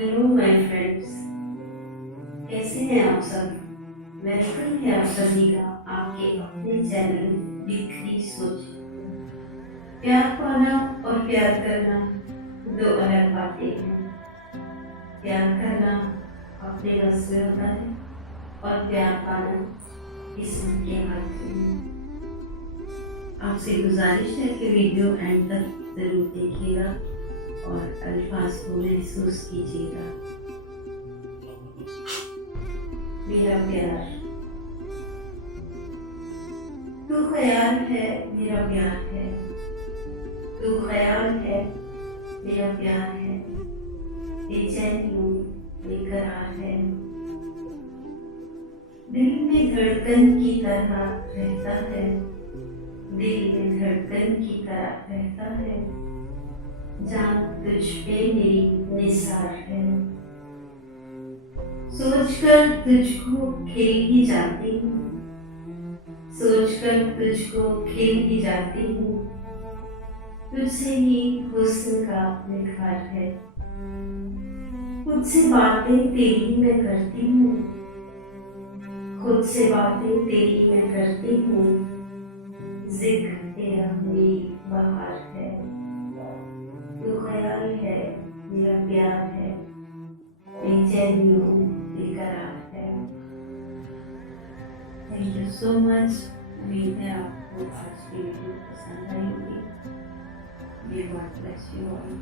Hello my friends, कैसे हैं आप सब। वेलकम है आप सभी का आपके अपने चैनल बिखरी सोच। प्यार पाना और प्यार करना दो अलग बातें हैं। प्यार करना अपने बस में होता है और प्यार पाना किस्मत के हाथ में। आपसे गुजारिश है कि वीडियो एंड तक जरूर देखिएगा और अल्फाज को महसूस कीजिएगा। मेरा प्यार, तू ख्याल है मेरा प्यार है, तू ख्याल है मेरा प्यार है, बेचैनियों बेकरार है। दिल में धड़कन की तरह रहता है, दिल में धड़कन की तरह रहता है। जान तुझ पे मेरी निसार है, सोचकर तुझको खिल ही जाती हूँ, सोचकर तुझको खिल ही जाती हूँ। तुझसे ही हुस्न का निखार है, खुद से बातें तेरी मैं करती हूँ, खुद से बातें तेरी मैं करती हूँ। जिक्र तेरा मेरी बहार है, तू ख्याल है मेरा प्यार है, बेचैनियों बेकरार है। Thank you so much. उम्मीद है आपको आज की वीडियो पसंद आई होगी। ये गॉड ब्लेस यू ऑल।